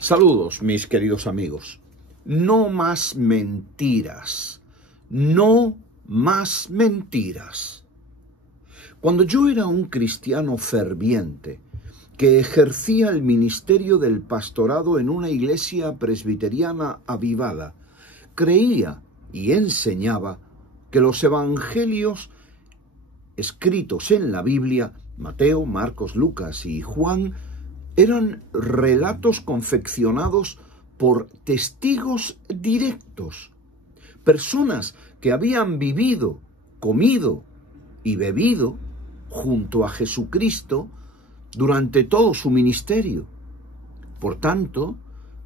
Saludos, mis queridos amigos. No más mentiras. No más mentiras. Cuando yo era un cristiano ferviente que ejercía el ministerio del pastorado en una iglesia presbiteriana avivada, creía y enseñaba que los evangelios escritos en la Biblia, Mateo, Marcos, Lucas y Juan, eran relatos confeccionados por testigos directos, personas que habían vivido, comido y bebido junto a Jesucristo durante todo su ministerio. Por tanto,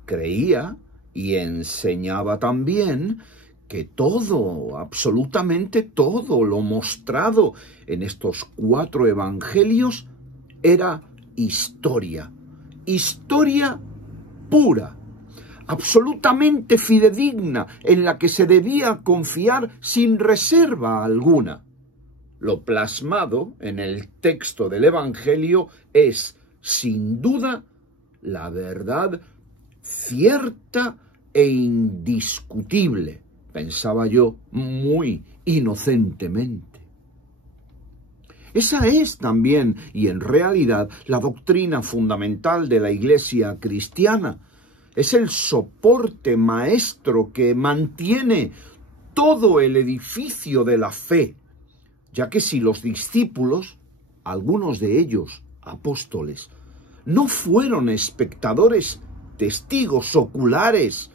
creía y enseñaba también que todo, absolutamente todo lo mostrado en estos 4 evangelios era historia pura, absolutamente fidedigna, en la que se debía confiar sin reserva alguna. Lo plasmado en el texto del Evangelio es, sin duda, la verdad cierta e indiscutible, pensaba yo muy inocentemente. Esa es también, y en realidad, la doctrina fundamental de la Iglesia cristiana. Es el soporte maestro que mantiene todo el edificio de la fe, ya que si los discípulos, algunos de ellos apóstoles, no fueron espectadores, testigos oculares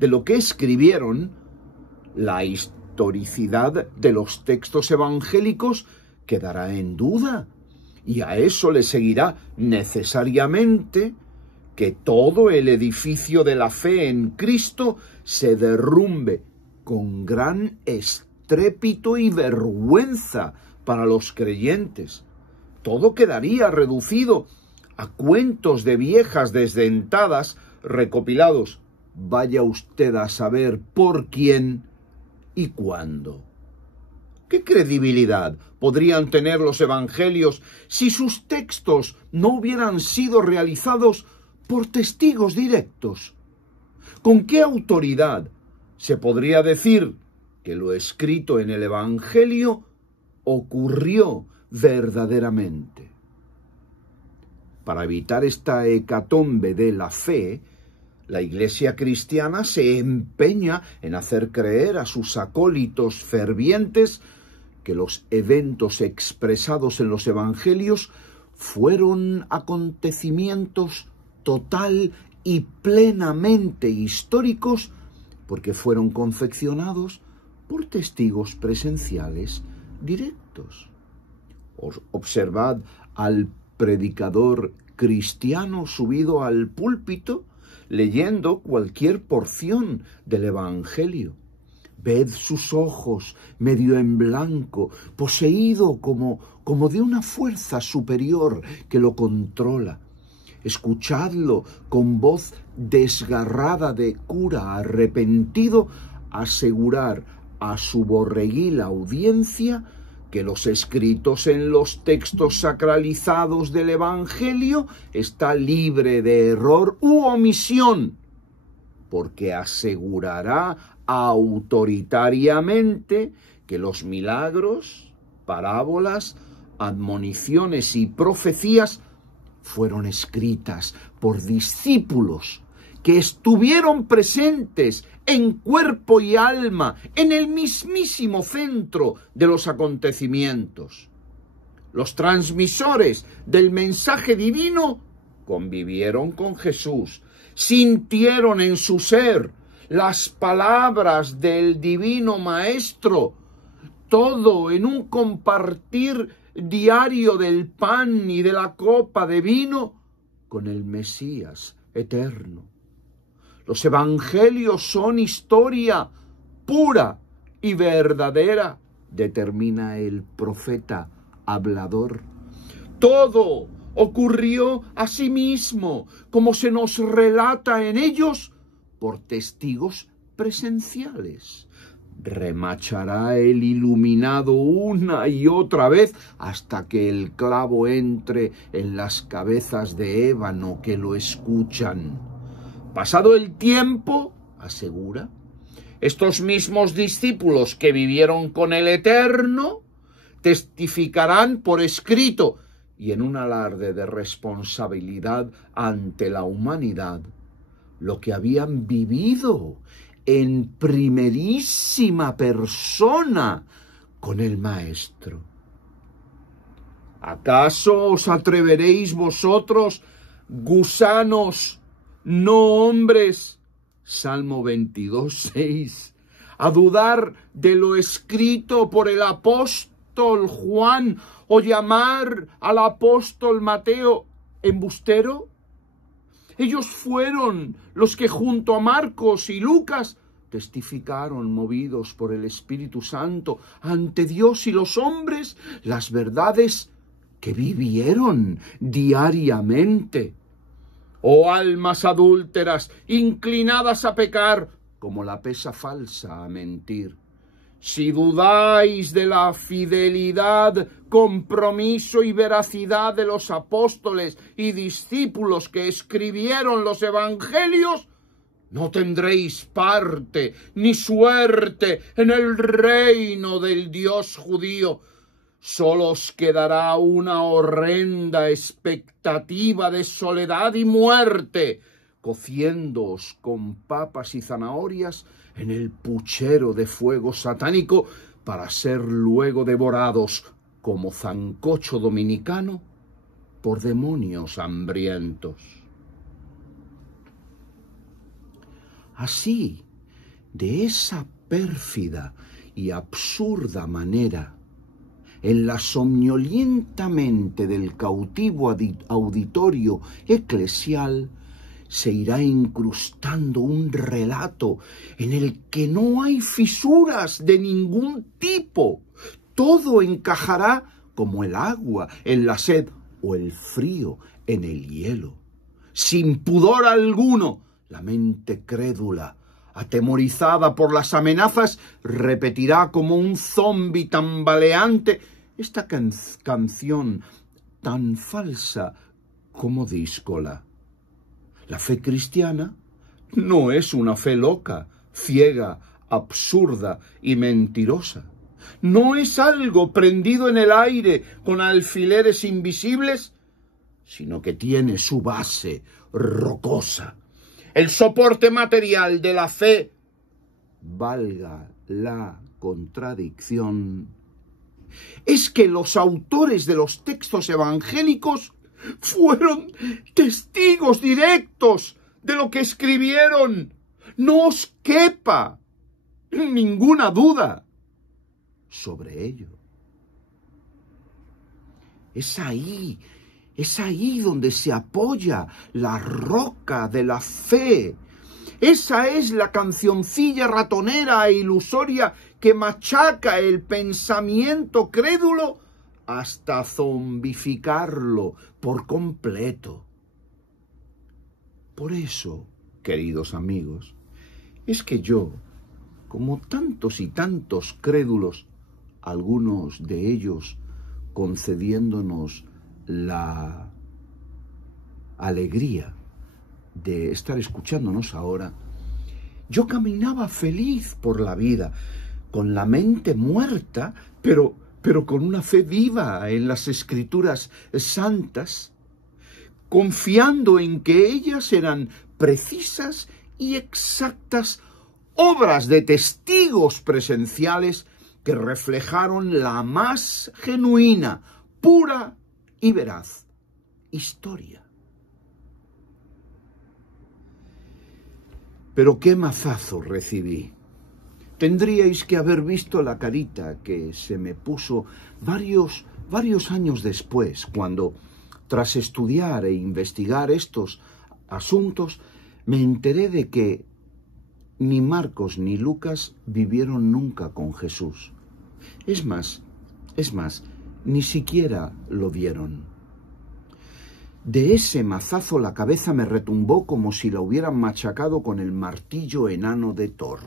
de lo que escribieron, la historicidad de los textos evangélicos quedará en duda, y a eso le seguirá necesariamente que todo el edificio de la fe en Cristo se derrumbe con gran estrépito y vergüenza para los creyentes. Todo quedaría reducido a cuentos de viejas desdentadas recopilados, vaya usted a saber por quién y cuándo. ¿Qué credibilidad podrían tener los evangelios si sus textos no hubieran sido realizados por testigos directos? ¿Con qué autoridad se podría decir que lo escrito en el evangelio ocurrió verdaderamente? Para evitar esta hecatombe de la fe, la Iglesia cristiana se empeña en hacer creer a sus acólitos fervientes que los eventos expresados en los evangelios fueron acontecimientos total y plenamente históricos porque fueron confeccionados por testigos presenciales directos. Observad al predicador cristiano subido al púlpito leyendo cualquier porción del evangelio. Ved sus ojos medio en blanco, poseído como de una fuerza superior que lo controla. Escuchadlo con voz desgarrada de cura arrepentido asegurar a su borreguil audiencia que los escritos en los textos sacralizados del Evangelio está libre de error u omisión, porque asegurará autoritariamente que los milagros, parábolas, admoniciones y profecías fueron escritas por discípulos que estuvieron presentes en cuerpo y alma en el mismísimo centro de los acontecimientos. Los transmisores del mensaje divino convivieron con Jesús, sintieron en su ser las palabras del divino Maestro, todo en un compartir diario del pan y de la copa de vino con el Mesías eterno. Los evangelios son historia pura y verdadera, determina el profeta hablador. Todo ocurrió asimismo, como se nos relata en ellos, por testigos presenciales. Remachará el iluminado una y otra vez hasta que el clavo entre en las cabezas de ébano que lo escuchan. Pasado el tiempo, asegura, estos mismos discípulos que vivieron con el Eterno testificarán por escrito y en un alarde de responsabilidad ante la humanidad lo que habían vivido en primerísima persona con el Maestro. ¿Acaso os atreveréis vosotros, gusanos, no hombres, Salmo 22:6, a dudar de lo escrito por el apóstol Juan o llamar al apóstol Mateo embustero? Ellos fueron los que junto a Marcos y Lucas testificaron, movidos por el Espíritu Santo, ante Dios y los hombres, las verdades que vivieron diariamente. Oh almas adúlteras, inclinadas a pecar, como la pesa falsa a mentir. Si dudáis de la fidelidad, compromiso y veracidad de los apóstoles y discípulos que escribieron los evangelios, no tendréis parte ni suerte en el reino del Dios judío. Solo os quedará una horrenda expectativa de soledad y muerte, cociéndoos con papas y zanahorias en el puchero de fuego satánico para ser luego devorados como zancocho dominicano por demonios hambrientos. Así, de esa pérfida y absurda manera, en la somnolienta mente del cautivo auditorio eclesial se irá incrustando un relato en el que no hay fisuras de ningún tipo. Todo encajará como el agua en la sed o el frío en el hielo. Sin pudor alguno, la mente crédula, atemorizada por las amenazas, repetirá como un zombi tambaleante esta canción tan falsa como díscola. La fe cristiana no es una fe loca, ciega, absurda y mentirosa. No es algo prendido en el aire con alfileres invisibles, sino que tiene su base rocosa. El soporte material de la fe, valga la contradicción, es que los autores de los textos evangélicos fueron testigos directos de lo que escribieron. No os quepa ninguna duda sobre ello. Es ahí donde se apoya la roca de la fe. Esa es la cancioncilla ratonera e ilusoria que machaca el pensamiento crédulo hasta zombificarlo por completo. Por eso, queridos amigos, es que yo, como tantos y tantos crédulos, algunos de ellos concediéndonos la alegría de estar escuchándonos ahora, yo caminaba feliz por la vida, con la mente muerta, pero con una fe viva en las Escrituras santas, confiando en que ellas eran precisas y exactas obras de testigos presenciales que reflejaron la más genuina, pura y veraz historia. Pero qué mazazo recibí. Tendríais que haber visto la carita que se me puso varios años después, cuando, tras estudiar e investigar estos asuntos, me enteré de que ni Marcos ni Lucas vivieron nunca con Jesús. Es más, ni siquiera lo vieron. De ese mazazo la cabeza me retumbó como si la hubieran machacado con el martillo enano de Thor.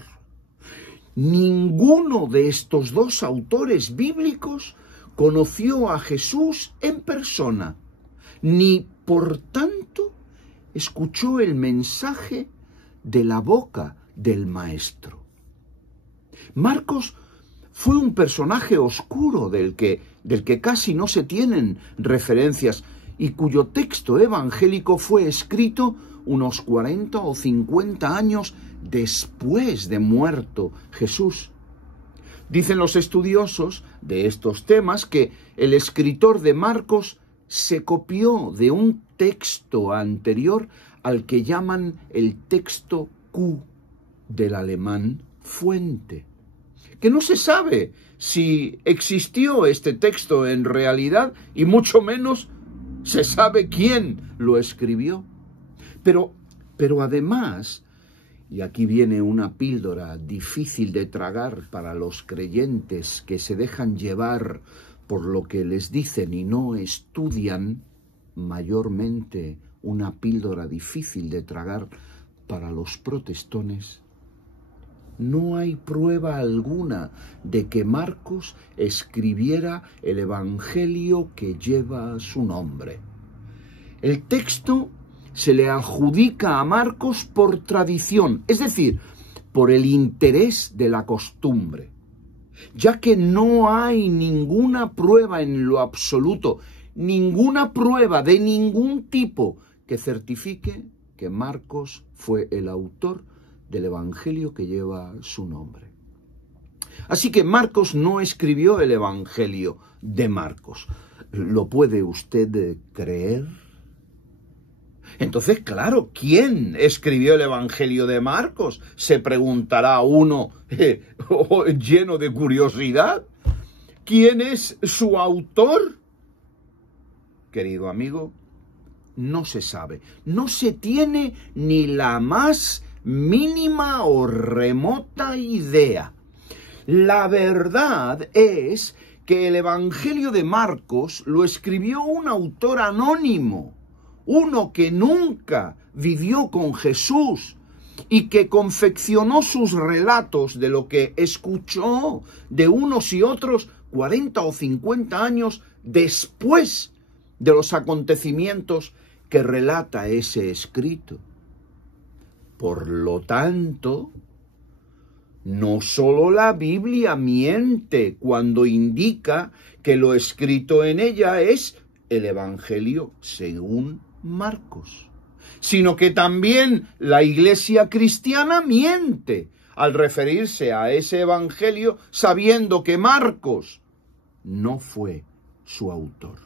Ninguno de estos dos autores bíblicos conoció a Jesús en persona, ni, por tanto, escuchó el mensaje de la boca del Maestro. Marcos fue un personaje oscuro del que casi no se tienen referencias y cuyo texto evangélico fue escrito unos 40 o 50 años después de muerto Jesús. Dicen los estudiosos de estos temas que el escritor de Marcos se copió de un texto anterior al que llaman el texto Q del alemán fuente, que no se sabe si existió este texto en realidad y mucho menos se sabe quién lo escribió. Pero además, y aquí viene una píldora difícil de tragar para los creyentes que se dejan llevar por lo que les dicen y no estudian, mayormente una píldora difícil de tragar para los protestones. No hay prueba alguna de que Marcos escribiera el evangelio que lleva su nombre. El texto se le adjudica a Marcos por tradición, es decir, por el interés de la costumbre, ya que no hay ninguna prueba en lo absoluto, ninguna prueba de ningún tipo que certifique que Marcos fue el autor del evangelio que lleva su nombre. Así que Marcos no escribió el evangelio de Marcos. ¿Lo puede usted creer? Entonces, claro, ¿quién escribió el evangelio de Marcos? Se preguntará uno lleno de curiosidad. ¿Quién es su autor? Querido amigo, no se sabe. No se tiene ni la más mínima o remota idea. La verdad es que el evangelio de Marcos lo escribió un autor anónimo, uno que nunca vivió con Jesús y que confeccionó sus relatos de lo que escuchó de unos y otros 40 o 50 años después de los acontecimientos que relata ese escrito. Por lo tanto, no solo la Biblia miente cuando indica que lo escrito en ella es el Evangelio según Marcos, sino que también la Iglesia cristiana miente al referirse a ese Evangelio sabiendo que Marcos no fue su autor.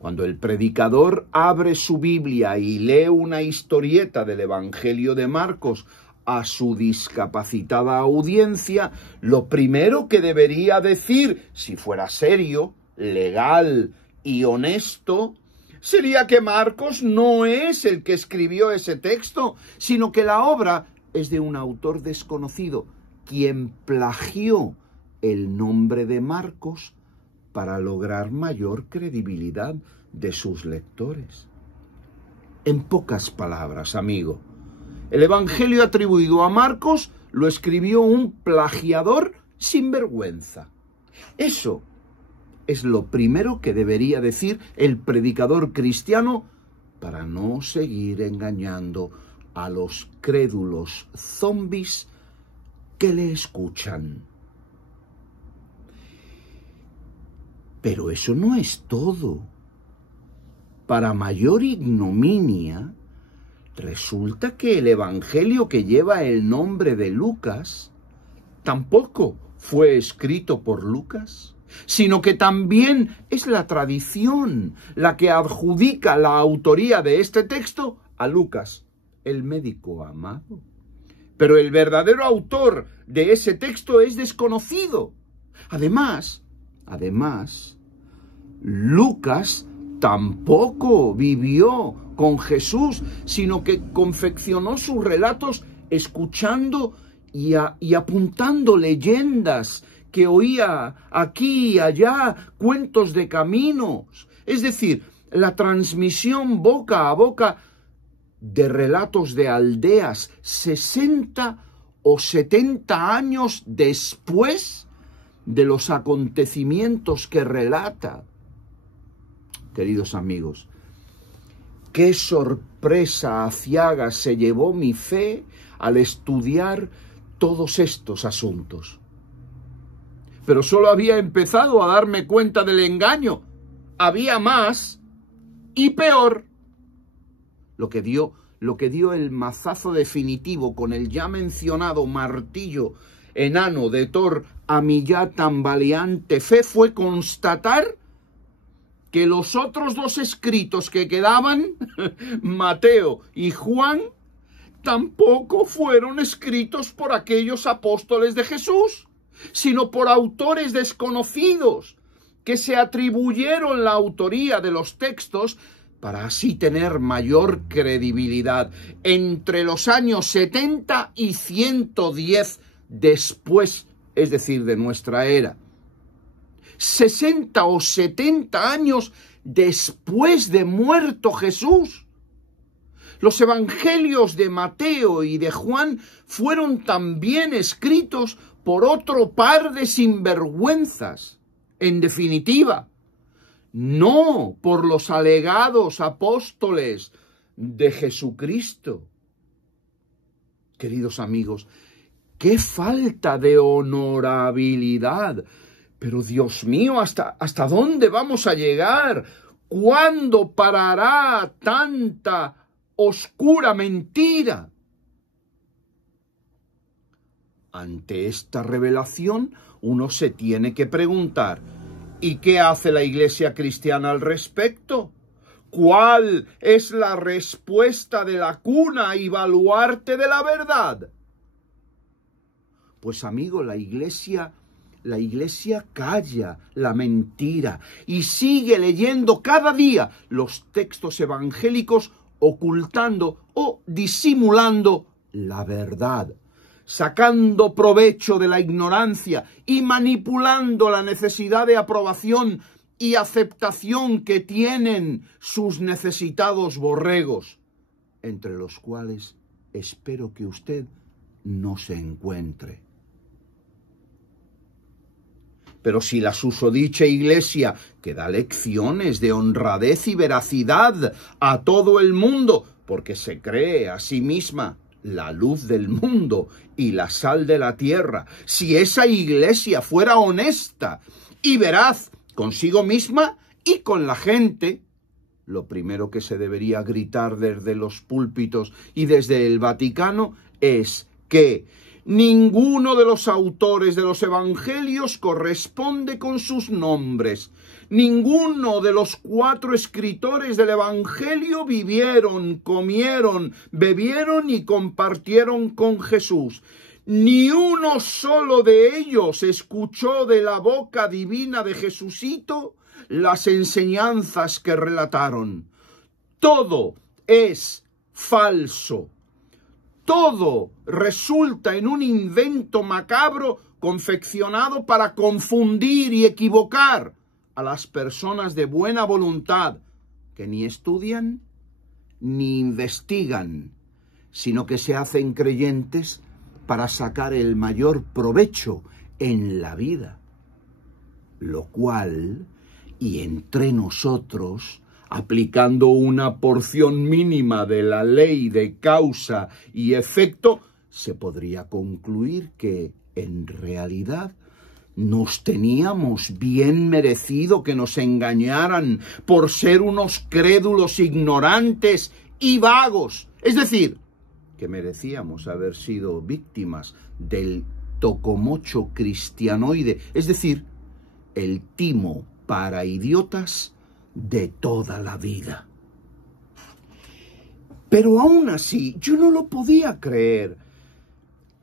Cuando el predicador abre su Biblia y lee una historieta del Evangelio de Marcos a su discapacitada audiencia, lo primero que debería decir, si fuera serio, legal y honesto, sería que Marcos no es el que escribió ese texto, sino que la obra es de un autor desconocido, quien plagió el nombre de Marcos para lograr mayor credibilidad de sus lectores. En pocas palabras, amigo, el evangelio atribuido a Marcos lo escribió un plagiador sin vergüenza. Eso es lo primero que debería decir el predicador cristiano para no seguir engañando a los crédulos zombis que le escuchan. Pero eso no es todo. Para mayor ignominia, resulta que el evangelio que lleva el nombre de Lucas tampoco fue escrito por Lucas, sino que también es la tradición la que adjudica la autoría de este texto a Lucas, el médico amado. Pero el verdadero autor de ese texto es desconocido. Además, Lucas tampoco vivió con Jesús, sino que confeccionó sus relatos escuchando y apuntando leyendas que oía aquí y allá, cuentos de caminos. Es decir, la transmisión boca a boca de relatos de aldeas 60 o 70 años después de los acontecimientos que relata. Queridos amigos, qué sorpresa aciaga se llevó mi fe al estudiar todos estos asuntos. Pero solo había empezado a darme cuenta del engaño. Había más y peor. Lo que dio el mazazo definitivo con el ya mencionado martillo enano de Thor a mi ya tambaleante fe fue constatar que los otros dos escritos que quedaban, Mateo y Juan, tampoco fueron escritos por aquellos apóstoles de Jesús, sino por autores desconocidos que se atribuyeron la autoría de los textos para así tener mayor credibilidad entre los años 70 y 110 después, es decir, de nuestra era. 60 o 70 años después de muerto Jesús. Los evangelios de Mateo y de Juan fueron también escritos por otro par de sinvergüenzas. En definitiva, no por los alegados apóstoles de Jesucristo. Queridos amigos, qué falta de honorabilidad. Pero Dios mío, ¿hasta dónde vamos a llegar? ¿Cuándo parará tanta oscura mentira? Ante esta revelación, uno se tiene que preguntar, ¿y qué hace la Iglesia cristiana al respecto? ¿Cuál es la respuesta de la cuna y baluarte de la verdad? Pues amigo, la Iglesia calla la mentira y sigue leyendo cada día los textos evangélicos ocultando o disimulando la verdad, sacando provecho de la ignorancia y manipulando la necesidad de aprobación y aceptación que tienen sus necesitados borregos, entre los cuales espero que usted no se encuentre. Pero si la susodicha Iglesia, que da lecciones de honradez y veracidad a todo el mundo, porque se cree a sí misma la luz del mundo y la sal de la tierra, si esa Iglesia fuera honesta y veraz consigo misma y con la gente, lo primero que se debería gritar desde los púlpitos y desde el Vaticano es que ninguno de los autores de los evangelios corresponde con sus nombres. Ninguno de los 4 escritores del evangelio vivieron, comieron, bebieron y compartieron con Jesús. Ni uno solo de ellos escuchó de la boca divina de Jesucito las enseñanzas que relataron. Todo es falso. Todo resulta en un invento macabro confeccionado para confundir y equivocar a las personas de buena voluntad que ni estudian ni investigan, sino que se hacen creyentes para sacar el mayor provecho en la vida. Lo cual, y entre nosotros, aplicando una porción mínima de la ley de causa y efecto, se podría concluir que, en realidad, nos teníamos bien merecido que nos engañaran por ser unos crédulos ignorantes y vagos. Es decir, que merecíamos haber sido víctimas del tocomocho cristianoide, es decir, el timo para idiotas de toda la vida. Pero aún así, yo no lo podía creer.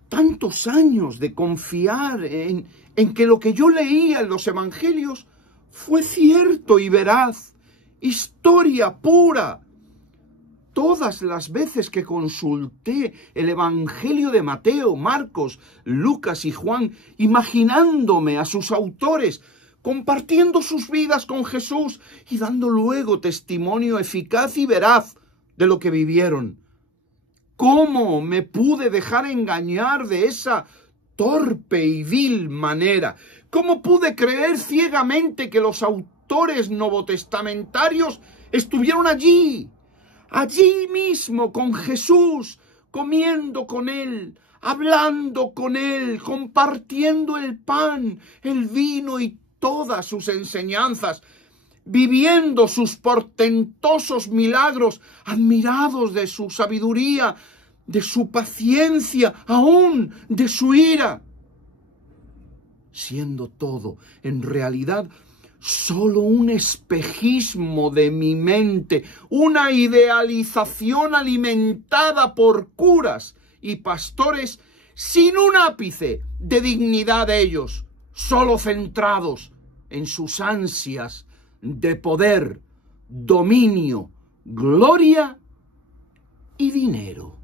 Tantos años de confiar en que lo que yo leía en los evangelios fue cierto y veraz, historia pura. Todas las veces que consulté el evangelio de Mateo, Marcos, Lucas y Juan, imaginándome a sus autores compartiendo sus vidas con Jesús y dando luego testimonio eficaz y veraz de lo que vivieron. ¿Cómo me pude dejar engañar de esa torpe y vil manera? ¿Cómo pude creer ciegamente que los autores novotestamentarios estuvieron allí, allí mismo con Jesús, comiendo con Él, hablando con Él, compartiendo el pan, el vino y todas sus enseñanzas, viviendo sus portentosos milagros, admirados de su sabiduría, de su paciencia, aún de su ira, siendo todo en realidad solo un espejismo de mi mente, una idealización alimentada por curas y pastores sin un ápice de dignidad de ellos, solo centrados en sus ansias de poder, dominio, gloria y dinero.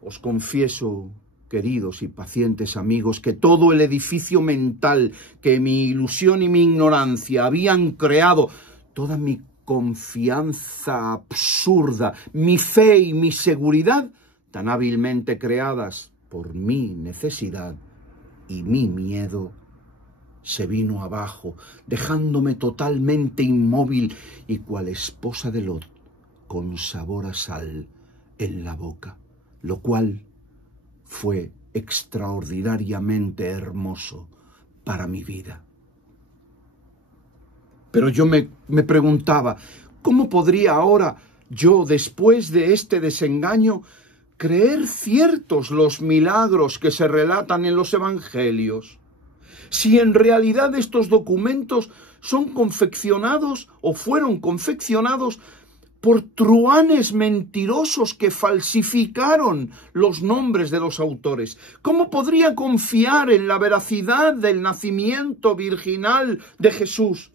Os confieso, queridos y pacientes amigos, que todo el edificio mental que mi ilusión y mi ignorancia habían creado, toda mi confianza absurda, mi fe y mi seguridad, tan hábilmente creadas por mi necesidad y mi miedo, se vino abajo, dejándome totalmente inmóvil y cual esposa de Lot, con sabor a sal en la boca, lo cual fue extraordinariamente hermoso para mi vida. Pero yo me preguntaba, ¿cómo podría ahora yo, después de este desengaño, creer ciertos los milagros que se relatan en los evangelios? Si en realidad estos documentos son confeccionados o fueron confeccionados por truhanes mentirosos que falsificaron los nombres de los autores. ¿Cómo podría confiar en la veracidad del nacimiento virginal de Jesús?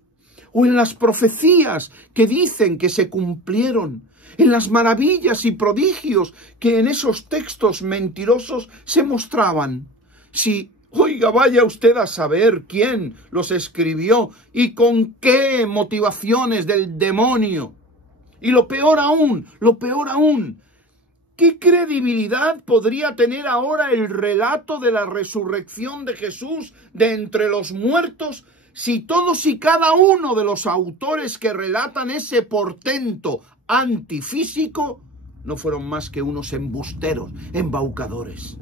¿O en las profecías que dicen que se cumplieron? ¿En las maravillas y prodigios que en esos textos mentirosos se mostraban? Si, oiga, vaya usted a saber quién los escribió y con qué motivaciones del demonio. Y lo peor aún, ¿qué credibilidad podría tener ahora el relato de la resurrección de Jesús de entre los muertos si todos y cada uno de los autores que relatan ese portento antifísico no fueron más que unos embusteros, embaucadores?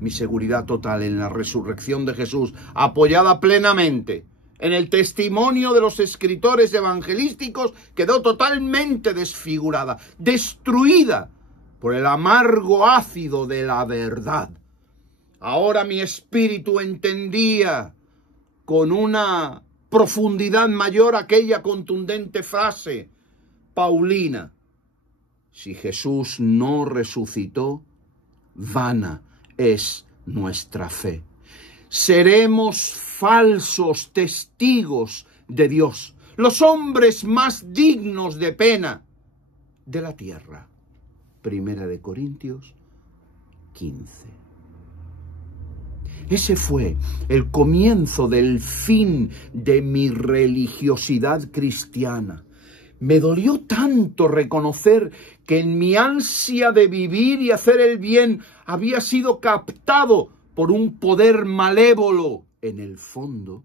Mi seguridad total en la resurrección de Jesús, apoyada plenamente en el testimonio de los escritores evangelísticos, quedó totalmente desfigurada, destruida por el amargo ácido de la verdad. Ahora mi espíritu entendía con una profundidad mayor aquella contundente frase paulina: si Jesús no resucitó, vana es nuestra fe. Seremos falsos testigos de Dios, los hombres más dignos de pena de la tierra. 1 Corintios 15. Ese fue el comienzo del fin de mi religiosidad cristiana. Me dolió tanto reconocer que en mi ansia de vivir y hacer el bien había sido captado por un poder malévolo, en el fondo,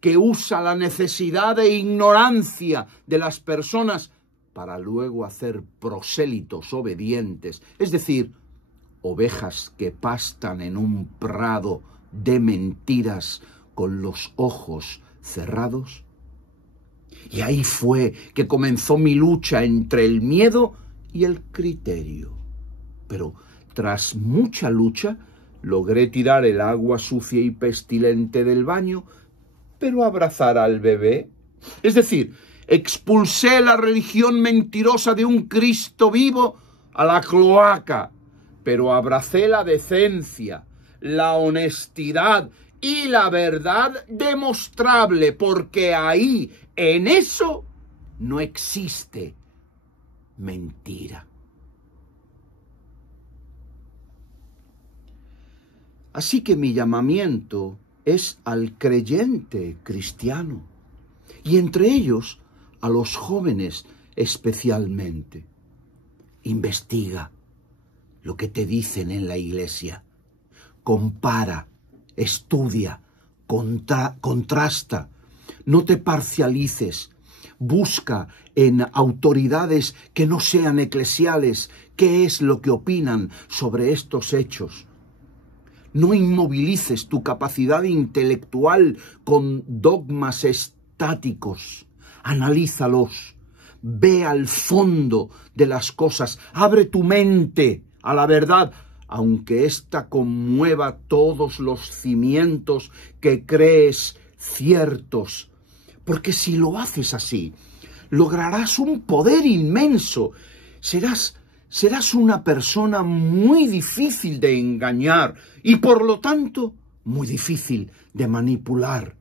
que usa la necesidad e ignorancia de las personas para luego hacer prosélitos obedientes, es decir, ovejas que pastan en un prado de mentiras con los ojos cerrados. Y ahí fue que comenzó mi lucha entre el miedo y el criterio. Pero tras mucha lucha, logré tirar el agua sucia y pestilente del baño, pero abrazar al bebé. Es decir, expulsé la religión mentirosa de un Cristo vivo a la cloaca, pero abracé la decencia, la honestidad y la verdad demostrable, porque ahí, en eso, no existe mentira. Así que mi llamamiento es al creyente cristiano, y entre ellos a los jóvenes especialmente. Investiga lo que te dicen en la iglesia, compara, estudia, contrasta, no te parcialices, Busca en autoridades que no sean eclesiales qué es lo que opinan sobre estos hechos. No inmovilices tu capacidad intelectual con dogmas estáticos. Analízalos. Ve al fondo de las cosas. Abre tu mente a la verdad, aunque ésta conmueva todos los cimientos que crees ciertos. Porque si lo haces así, lograrás un poder inmenso. Serás una persona muy difícil de engañar y por lo tanto muy difícil de manipular.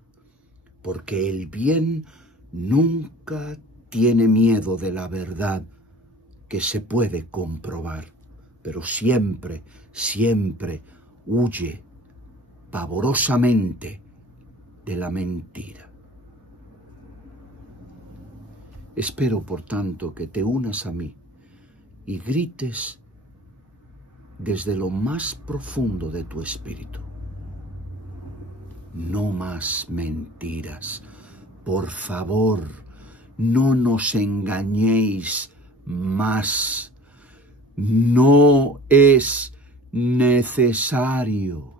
Porque el bien nunca tiene miedo de la verdad que se puede comprobar, pero siempre, siempre huye pavorosamente de la mentira. Espero, por tanto, que te unas a mí y grites desde lo más profundo de tu espíritu: no más mentiras. Por favor, no nos engañéis más. No es necesario.